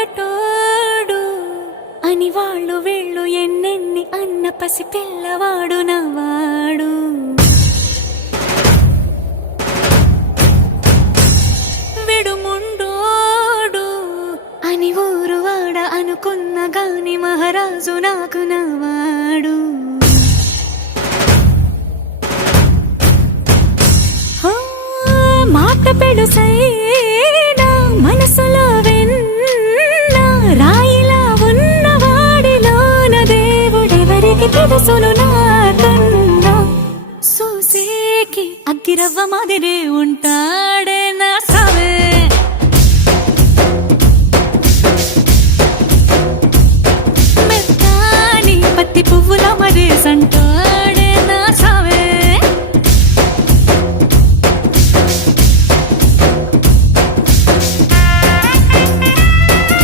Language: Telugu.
మొరటోడు అని వాళ్ళు వీళ్ళు ఎన్నెన్ని అన్న పసి పిల్లవాడు నవ్వాడు. విడుముండోడు అని ఊరు వాడ అనుకున్న గాని మహారాజు నాకు నవ్వాడు. మాట పెడుసైనా మనసులో వెన్న రాయిలా ఉన్నవాడిలోన దేవుడెవరికి తెలుసును నాకన్నా. సూసేకి అగ్గిరవ్వ మాదిరే ఉంటాడు.